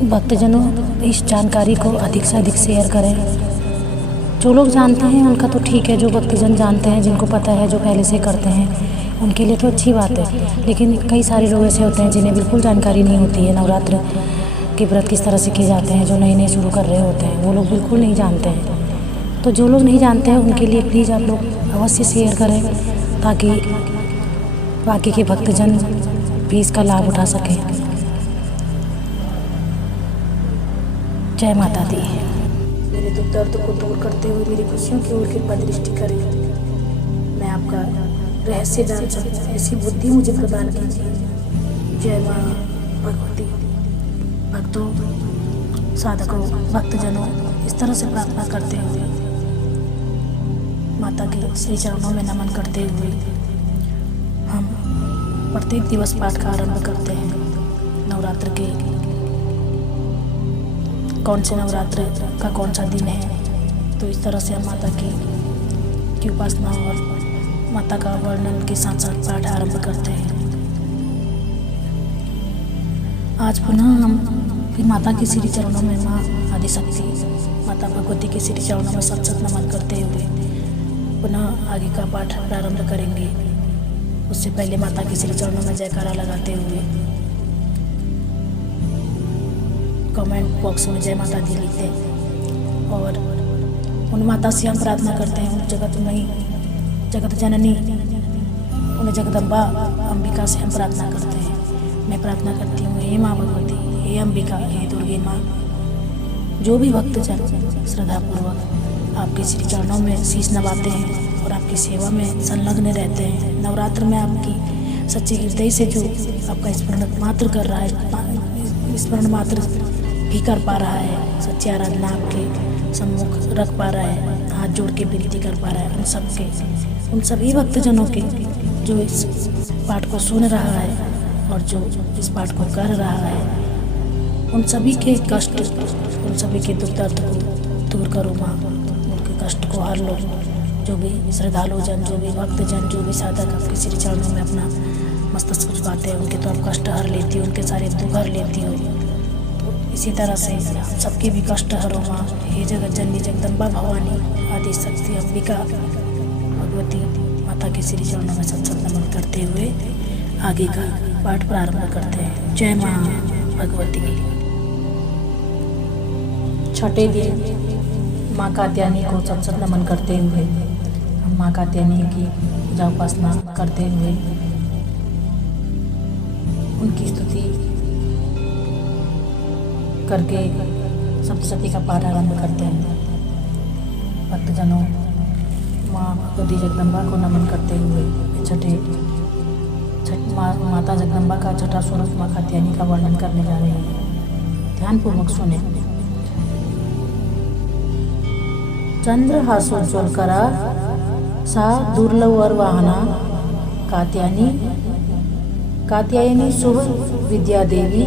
भक्तजनों इस जानकारी को अधिक से अधिक शेयर करें। जो लोग जानते हैं उनका तो ठीक है, जो भक्तजन जानते हैं, जिनको पता है, जो पहले से करते हैं, उनके लिए तो अच्छी बात है। लेकिन कई सारे लोग ऐसे होते हैं जिन्हें बिल्कुल जानकारी नहीं होती है नवरात्र के व्रत किस तरह से किए जाते हैं। जो नए नए शुरू कर रहे होते हैं वो लोग बिल्कुल नहीं जानते हैं। तो जो लोग नहीं जानते हैं उनके लिए प्लीज़ आप लोग अवश्य शेयर करें, ताकि बाकी के भक्तजन भी इसका लाभ उठा सकें। जय माता दी। मेरे दुख दर्द को दूर करते हुए मेरी खुशियों की ओर कृपा दृष्टि करें। मैं आपका रहस्य जान सकूं, ऐसी बुद्धि मुझे प्रदान कीजिए। जय माँ भगवती। भक्तों, साधकों, भक्तजनों, इस तरह से प्रार्थना करते हुए, माता के श्री चरणों में नमन करते हुए हम प्रत्येक दिवस पाठ का आरंभ करते हैं। नवरात्र के कौन से नवरात्र का कौन सा दिन है, तो इस तरह से हम माता की उपासना और माता का वर्णन के साथ साथ पाठ आरंभ करते हैं। आज पुनः हम फिर माता के श्री चरणों में, माँ आदिशक्ति माता भगवती के श्री चरणों में सत सत नमन करते हुए पुनः आगे का पाठ प्रारंभ करेंगे। उससे पहले माता के श्री चरणों में जयकारा लगाते हुए कमेंट बॉक्स में जय माता दी लिखते हैं और उन माता से हम प्रार्थना करते हैं, उन जगतमयी, जगत जननी, उन जगदम्बा अंबिका से हम प्रार्थना करते हैं। मैं प्रार्थना करती हूँ, हे माँ भगवती, हे अंबिका, हे दुर्गे माँ, जो भी भक्तजन श्रद्धापूर्वक आपके श्री चरणों में शीश नवाते हैं और आपकी सेवा में संलग्न रहते हैं, नवरात्र में आपकी सच्चे हृदय से जो आपका स्मरण मात्र कर रहा है, स्मरण मात्र भी कर पा रहा है, सच्ची आराधना आपके सम्मुख रख पा रहा है, हाथ जोड़ के विनती कर पा रहा है, उन सभी भक्तजनों के जो इस पाठ को सुन रहा है और जो इस पाठ को कर रहा है, उन सभी के कष्ट, उन सभी के दुख दर्द को दूर करो माँ, उनके कष्ट को हर लो। जो भी श्रद्धालु जन, जो भी भक्तजन, जो भी साधक आपके श्री चरणों में अपना मस्तक झुकाते हैं, उनके तो आप कष्ट हर लेती हो, उनके सारे दुख हर लेती हो। इसी तरह से सबके भी कष्ट हरो माँ, हे जगत जननी जगदम्बा भवानी आदि शक्ति अंबिका भगवती माता के श्री चरणों में सत सत नमन करते हुए आगे का पाठ प्रारंभ करते हैं। जय माँ भगवती। छठे दिन माँ कात्यायनी को सत सत नमन करते हुए हम माँ कात्यायनी की पूजा उपासना करते हुए उनकी स्तुति करके सप्तशती का पाठ आरंभ करते हैं। भक्तजनों, माँ भगवती जगदम्बा को नमन करते हुए माता जगदम्बा का छठा स्वरूप माँ कात्यायनी का वर्णन करने जा रहे हैं। ध्यानपूर्वक सुने। चंद्र हासोज्वल करा सा दुर्लभवर वाहना कात्यायनी शुभ विद्या देवी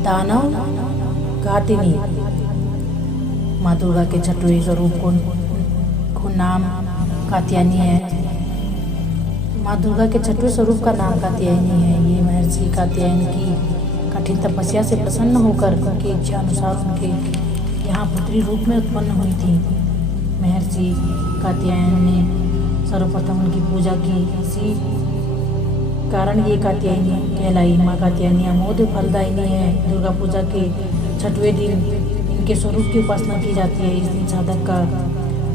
दानव घातिनी। माँ दुर्गा के छठवें स्वरूप को नाम कात्यायनी है। माँ दुर्गा के छठवें स्वरूप का नाम कात्यायनी है। ये महर्षि कात्यायन की कठिन तपस्या से प्रसन्न होकर उनकी इच्छा अनुसार उनके यहाँ पुत्री रूप में उत्पन्न हुई थी। महर्षि कात्यायन ने सर्वप्रथम उनकी पूजा की, इसी कारण ये कात्यायनी कहलाई। माँ कात्यायनी अमोघ फलदायिनी है। दुर्गा पूजा के छठवें दिन इनके स्वरूप की उपासना की जाती है। इस दिन साधक का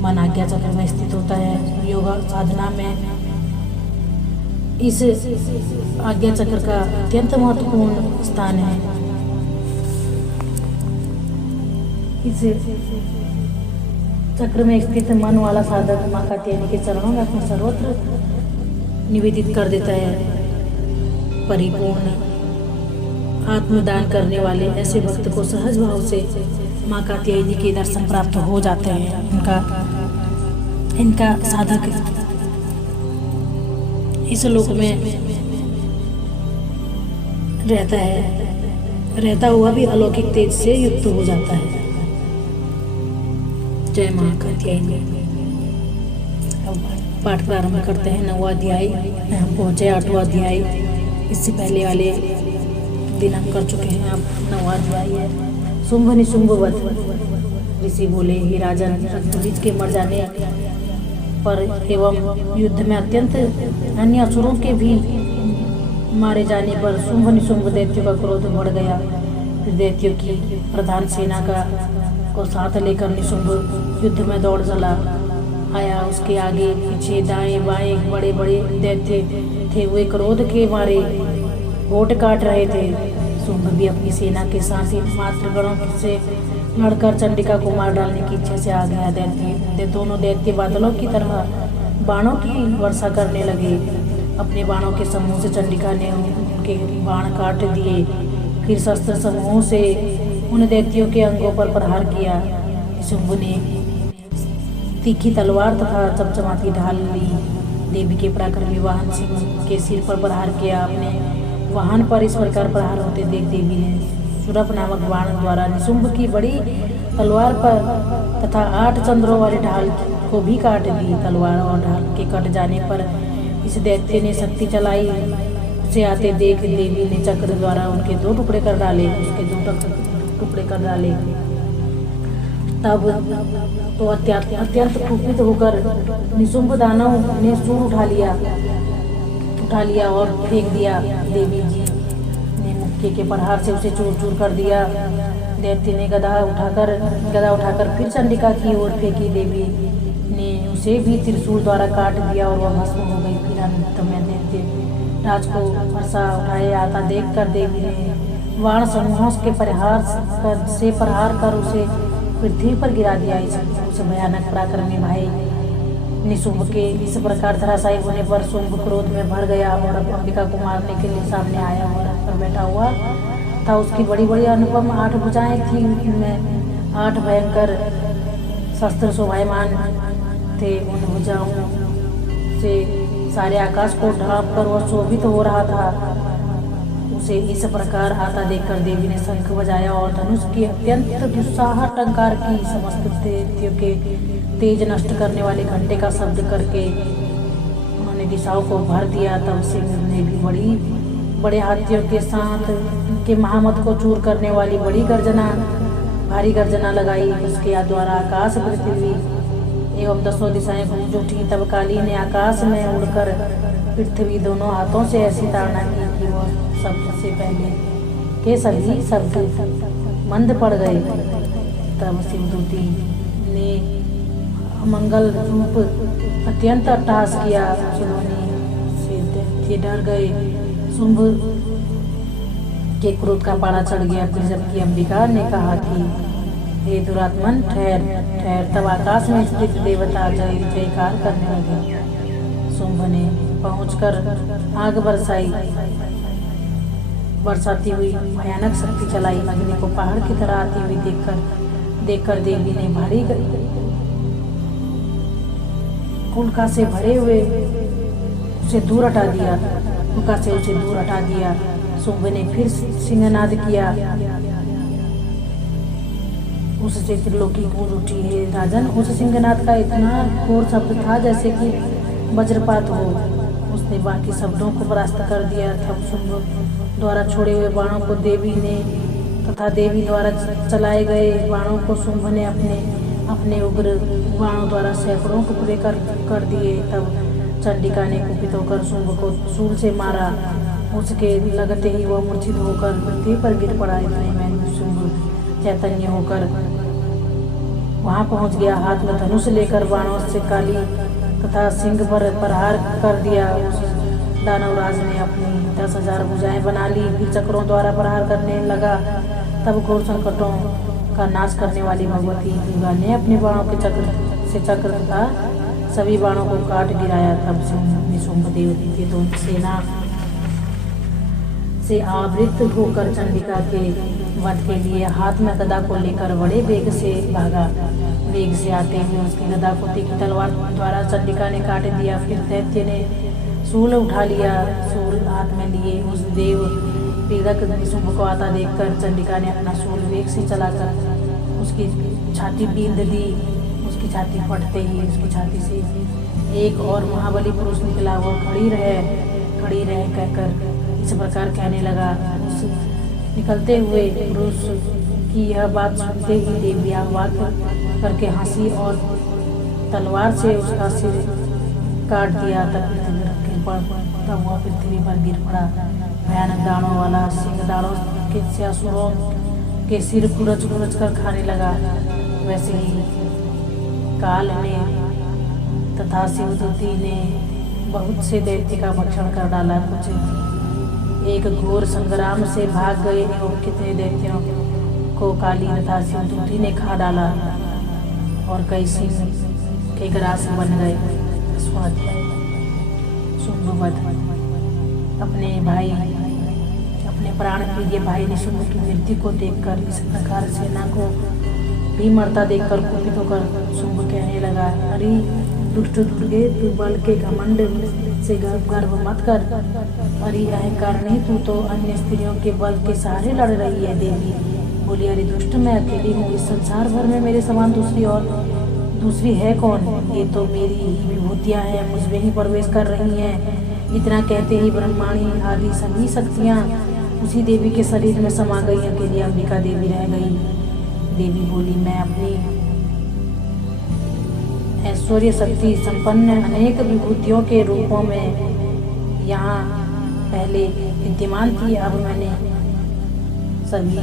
मन आज्ञा चक्र में स्थित होता है। योगा साधना में इस आज्ञा चक्र का अत्यंत महत्वपूर्ण स्थान है। इस चक्र में स्थित मन वाला साधक माँ कात्यायनी के चरणों में अपना सर्वत्र निवेदित कर देता है। परिपूर्ण आत्मदान करने वाले ऐसे भक्त को सहज भाव से माँ कात्यायनी के दर्शन प्राप्त हो जाते हैं। इनका साधक इस लोक में रहता हुआ भी अलौकिक तेज से युक्त हो जाता है। जय माँ कात्यायनी। अब पाठ प्रारंभ करते हैं। 9वां अध्याय हम पहुँचे 8वां अध्याय। इससे पहले वाले दिन हम कर चुके हैं, अब 9वां अध्याय है। शुंभ निशुंभवध। ऋषि बोले, हे राजन, रक्तबीज के मर जाने पर एवं युद्ध में अत्यंत अन्य असुरों के भी मारे जाने पर शुंभ निशुंभ दैत्यों का क्रोध बढ़ गया। फिर दैत्यों की प्रधान सेना को साथ लेकर निशुंभ युद्ध में दौड़ चला आया। उसके आगे पीछे दाएं बाएं बड़े बड़े दैत्य थे, वे क्रोध के मारे होठ काट रहे थे। शुंभ भी अपनी सेना के साथ ही मात्र गणों से लड़कर चंडिका को मार डालने की इच्छा से आ गया। दोनों दैत्य बादलों की तरह बाणों की वर्षा करने लगे। अपने बाणों के समूह से चंडिका ने उनके बाण काट दिए। फिर शस्त्र समूह से उन दैत्यों के अंगों पर प्रहार किया। शुंभ ने तीखी तलवार तथा चमचमाती ढाल ली। देवी के पराक्रमी वाहन सिंह के सिर पर प्रहार किया। अपने वाहन पर इस प्रकार प्रहार होते देख देवी ने सुरभ नामक बाण द्वारा निशुंभ की बड़ी तलवार पर तथा 8 चंद्रों वाली ढाल को भी काट दी। तलवार और ढाल के कट जाने पर इस दैत्य ने शक्ति चलाई। उसे आते देख देवी ने चक्र द्वारा उनके 2 टुकड़े कर डाले, उसके 2 टुकड़े कर डाले। तब तो अत्यंत कुपित होकर निशुंभ दानव ने सूर उठा लिया और फेंक दिया। देवी जी ने मुक्के के प्रहार से उसे चूर चूर कर दिया। दैत्य ने गदा उठाकर फिर चंडिका की ओर फेंकी। देवी ने उसे भी त्रिशूल द्वारा काट दिया और वह भस्म हो गई। फिर अंत में दैत्य राज को वर्षा उठाए आता देखकर देवी ने बाण समूहों के प्रहार कर उसे पृथ्वी पर गिरा दिया। उस भयानक पराक्रमी भाई निशुंभ के इस प्रकार धराशायी होने पर शुंभ क्रोध में भर गया और अंबिका को मारने के लिए सामने आया और रथ पर बैठा हुआ था। उसकी बड़ी बड़ी अनुपम 8 भुजाएं थी, उनमें 8 भयंकर शस्त्र शोभायमान थे। उन भुजाओं से सारे आकाश को ढांप कर वह शोभित हो रहा था। उसे इस प्रकार आता देखकर देवी ने शंख बजाया और धनुष की अत्यंत दुस्साह टंकार की। समस्त दैत्यों के तेज नष्ट करने वाले घंटे का शब्द करके उन्होंने दिशाओं को भर दिया। तब सिंह ने भी बड़े हाथियों के साथ उनके महामत को चूर करने वाली भारी गर्जना लगाई। उसके द्वारा आकाश, पृथ्वी एवं 10 दिशाएं गूंज उठी। तब काली ने आकाश में उड़कर पृथ्वी दोनों हाथों से ऐसी ताड़ना की कि वह सबसे पहले के सभी शब्द मंद पड़ गए। तब शिवदूती ने मंगल रूप अत्यंत अट्टहास किया। से डर गए। शुंभ के क्रोध का पारा चढ़ गया। फिर जबकि अंबिका ने कहा कि हे दुरात्मन, ठहर। तब आकाश में स्थित देवता जय जयकार करने लगे। शुंभ ने पहुंचकर आग बरसाती हुई भयानक शक्ति चलाई। अग्नि को पहाड़ की तरह आती हुई देखकर देवी ने भारी कुलका से भरे हुए उसे दूर हटा दिया। शुंभ ने फिर सिंहनाद किया। उससे त्रिलोकी गूंज उठी। है राजन, उस सिंहनाद का इतना घोर शब्द था जैसे कि वज्रपात हो। उसने बाकी शब्दों को परास्त कर दिया। तब शुंभ द्वारा छोड़े हुए बाणों को देवी द्वारा चलाए गए बाणों को शुंभ ने अपने उग्र बाणों द्वारा सैकड़ों टुकड़े कर दिए। तब चंडिका ने कुपित होकर शुंभ को शूल से मारा। उसके लगते ही वह मूर्छित होकर पृथ्वी पर गिर पड़ा। इतने में शुंभ चैतन्य होकर वहां पहुंच गया। हाथ में धनुष लेकर बाणों से काली तथा सिंह पर प्रहार कर दिया। उस दानवराज ने अपनी 10,000 भुजाएं बना ली। फिर चक्रों द्वारा प्रहार करने लगा। तब घोर संकटों का नाश करने वाली भगवती दुर्गा ने अपने बाणों के चक्र तथा सभी बाणों को काट गिराया। तब निशुंभ देवती के दोनों सेना से आवृत होकर चंडिका के वध के लिए हाथ में गदा को लेकर बड़े वेग से भागा। वेग से आते हुए उसकी गदा को तीखी तलवार द्वारा चंडिका ने काट दिया। फिर दैत्य ने शूल उठा लिया। शूल हाथ में लिए उस देव पीड़क निशुंभ को आता देखकर चंडिका ने अपना शूल वेग से चलाकर उसकी छाती बींध दी। उसकी छाती फटते ही उसकी छाती से एक और महाबली पुरुष निकला। वो खड़ी रहे कहकर इस प्रकार कहने लगा, उस निकलते हुए पुरुष की यह बात सुनते ही देवी आह्वान करके हंसी और तलवार से उसका सिर काट दिया। तब वह पृथ्वी पर गिर पड़ा। भयानक दाढ़ों वाला सिंह दाढ़ों के असुरों के सिर कुरच कुरच कर खाने लगा। वैसे ही काल ने तथा शिवदूती ने बहुत से दैत्य का भक्षण कर डाला। कुछ एक घोर संग्राम से भाग गए एवं कितने दैत्यों को काली तथा शिवदूती ने खा डाला और कई सिंह के ग्रास बन गए। शुंभवध अपने प्राण प्रिय भाई निशुंभ की मृत्यु को देखकर इस प्रकार सेना को भी मरता देखकर कुपित होकर शुंभ कहने लगा, अरे दुष्ट दुर्गे, तू बल के घमंड से गर्व मत कर। अरे अहंकारणी, तू तो अन्य स्त्रियों के बल के सहारे लड़ रही है। देवी बोली, अरे दुष्ट, मैं अकेली हूँ। इस संसार भर में मेरे समान दूसरी है कौन? ये तो मेरी ही विभूतियाँ हैं, मुझमें ही प्रवेश कर रही हैं। इतना कहते ही ब्रह्माणी आदि सभी शक्तियाँ उसी देवी के शरीर में समा गई। अकेली अंबिका देवी रह गई। देवी बोली, मैं अपनी ऐश्वर्य शक्ति संपन्न अनेक विभूतियों के रूपों में यहाँ पहले विद्यमान थी। अब मैंने सभी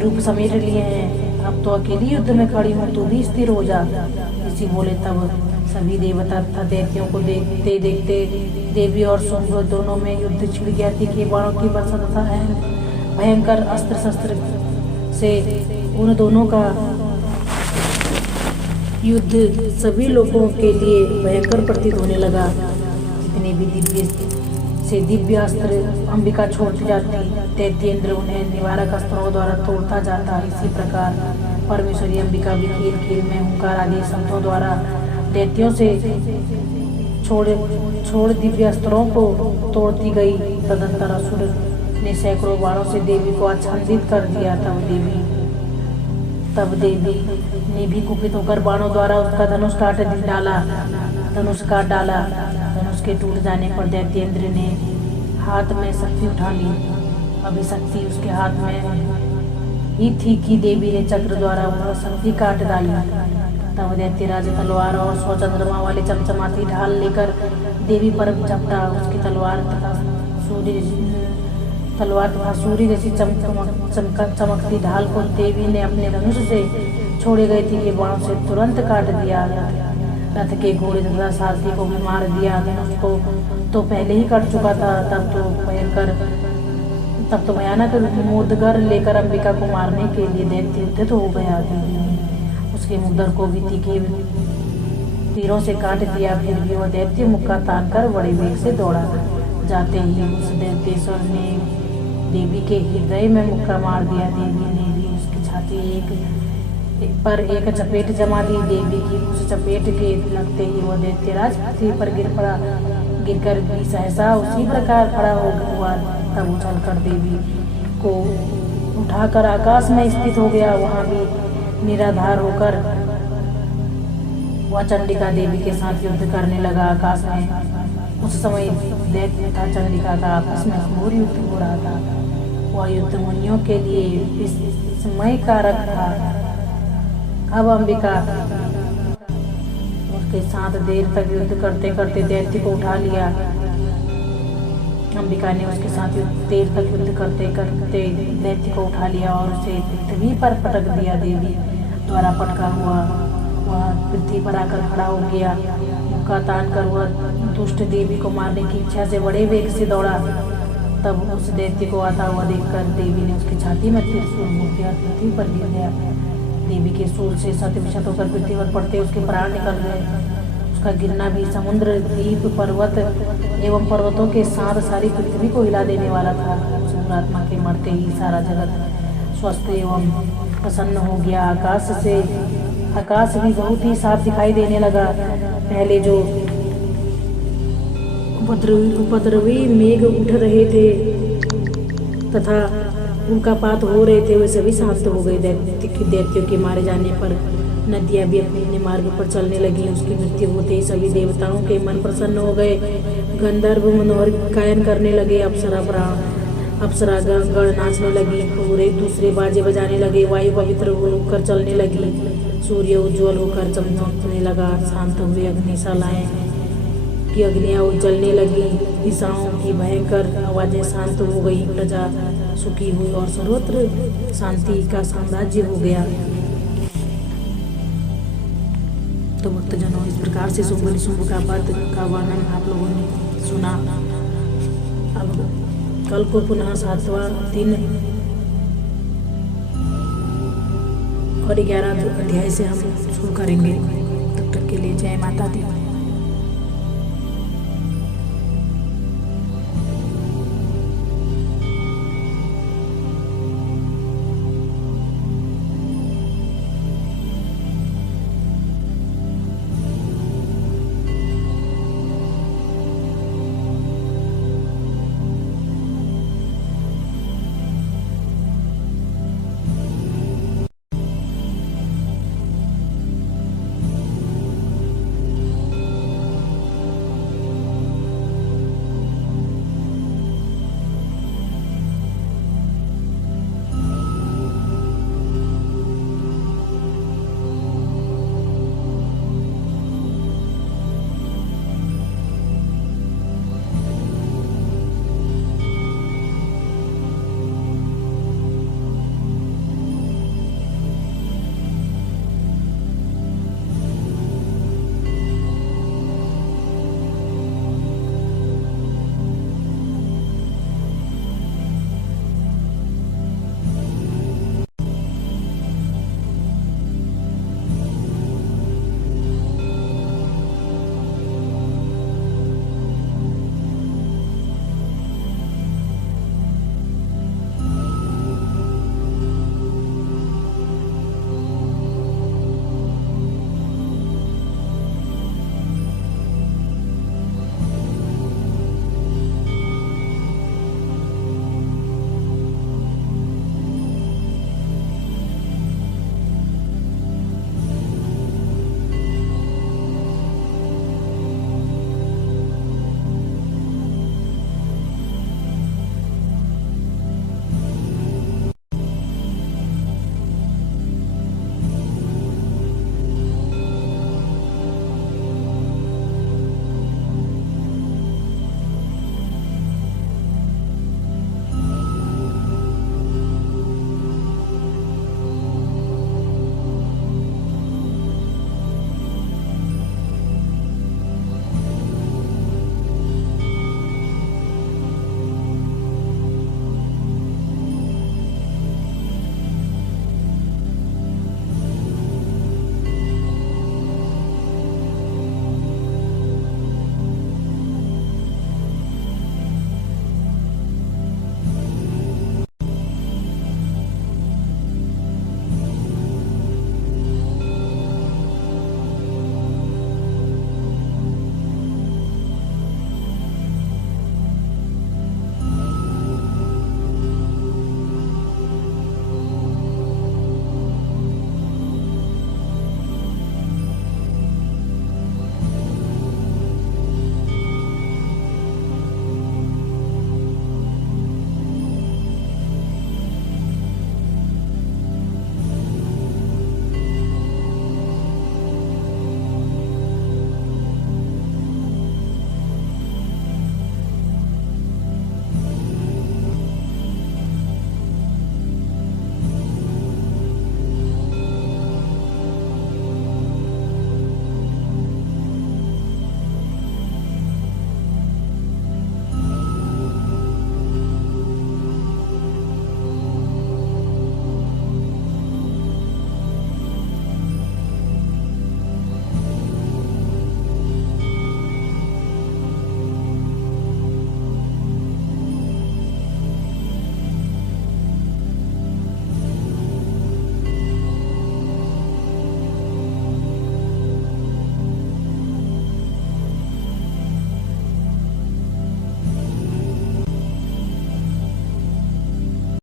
रूप समेट लिए हैं। अब तो अकेली युद्ध में खड़ी हूँ, तू भी स्थिर हो जा। इसी बोले तब सभी देवता तथा दैत्यों को देखते देखते देवी और शुंभ दोनों में युद्ध छिड़ गया। तीखे बाणों की वर्षा तथा भयंकर अस्त्र शस्त्र से उन दोनों का युद्ध सभी लोगों के लिए भयंकर प्रतीत होने लगा। जितने भी दिव्य अस्त्र अंबिका छोड़ती जाती, दैत्येंद्र उन्हें निवारक अस्त्रों द्वारा तोड़ता जाता। इसी प्रकार परमेश्वरी अंबिका भी खेल खेल में हुंकार आदि शब्दों द्वारा दैत्यों से छोड़ दिव्य अस्त्रों को तोड़ती गई। तदंतर असुर ने सैकड़ों बाणों से देवी को आच्छादित कर दिया। तब देवी ने भी कुपित होकर बाणों द्वारा उसका धनुष काट डाला। धनुष के टूट जाने पर दैत्येंद्र ने हाथ में शक्ति उठा ली। अभी शक्ति उसके हाथ में ही थी कि देवी ने चक्र द्वारा वह शक्ति काट डाली। तब दैत्यराज तलवार और 100 चंद्रमा वाली चमचमाती ढाल लेकर देवी पर झपटा। उसकी तलवार तथा सूर्य जैसी चमकती ढाल को देवी ने अपने धनुष से छोड़े गए थे कि बाणों से तुरंत काट दिया। रथ के घोड़े तथा सारथी को भी मार दिया। धनुष को तो पहले ही कट चुका था। तब तो भयानक मुदगर लेकर अंबिका को मारने के लिए दैत्य उद्यत हो गया। उसके मुद्गर को भी तीखे तीरों से काट दिया। फिर भी वह दैत्य मुक्का तान कर बड़े वेग से दौड़ा। जाते ही उस दैत्येश्वर ने देवी के हृदय में मुक्का मार दिया। देवी ने भी उसकी छाती पर एक चपेट जमा दी। देवी की उस चपेट के लगते ही वह दैत्यराज पृथ्वी पर गिरकर भी सहसा उसी प्रकार खड़ा हुआ। तब उछलकर देवी को उठाकर आकाश में स्थित हो गया। वहाँ भी निराधार होकर वह चंडिका देवी के साथ युद्ध करने लगा आकाश में। उस समय दैत्य तथा चंडिका का आपस में घोर युद्ध हो रहा था। वह युद्ध मुनियों के लिए विस्मय कारक था। अब अंबिका उसके साथ देर तक युद्ध करते करते दैत्य को उठा लिया। अंबिका ने उसके साथ देर तक युद्ध करते करते दैत्य को उठा लिया और उसे पृथ्वी पर पटक दिया। देवी द्वारा पटका हुआ वह पृथ्वी पर आकर खड़ा हो गया। मुक्का तान कर वह दुष्ट देवी को मारने की इच्छा से बड़े वेग से दौड़ा। तब उस दैत्य को आता हुआ देखकर देवी ने उसकी छाती में त्रिशूल भोंक दिया। पृथ्वी पर गिर गया। देवी के शूल से शत होकर पृथ्वी पर पड़ते उसके प्राण निकल गए। उसका गिरना भी समुद्र, द्वीप, पर्वत एवं पर्वतों के साथ सारी पृथ्वी को हिला देने वाला था। उस दुरात्मा के मरते ही सारा जगत स्वस्थ एवं प्रसन्न हो गया। आकाश भी बहुत ही साफ दिखाई देने लगा। पहले जो उपद्रवी मेघ उठ रहे थे तथा उल्कापात हो रहे थे वे सभी शांत हो गए। दैत्यों के मारे जाने पर नदियां भी अपने अपने मार्ग पर चलने लगी। उसकी मृत्यु होते ही सभी देवताओं के मन प्रसन्न हो गए। गंधर्व मनोहर गायन करने लगे, अप्सरा गण नाचने लगी और एक दूसरे बाजे बजाने लगे। वायु पवित्र होकर चलने लगी, सूर्य उज्ज्वल होकर चमकने लगा। शांत हुए अग्निशालाएं की अग्नियां उजलने लगी, दिशाओं की भयंकर आवाजें शांत हो गई। प्रजा सुखी हुई और सर्वत्र शांति का साम्राज्य हो गया। तो भक्तजनों, इस प्रकार से शुंभ निशुंभ का वध का वर्णन आप लोगों ने सुना। अब कल को पुनः 7वां दिन और 11 अध्याय से हम शुरू करेंगे। तब तक के लिए जय माता दी।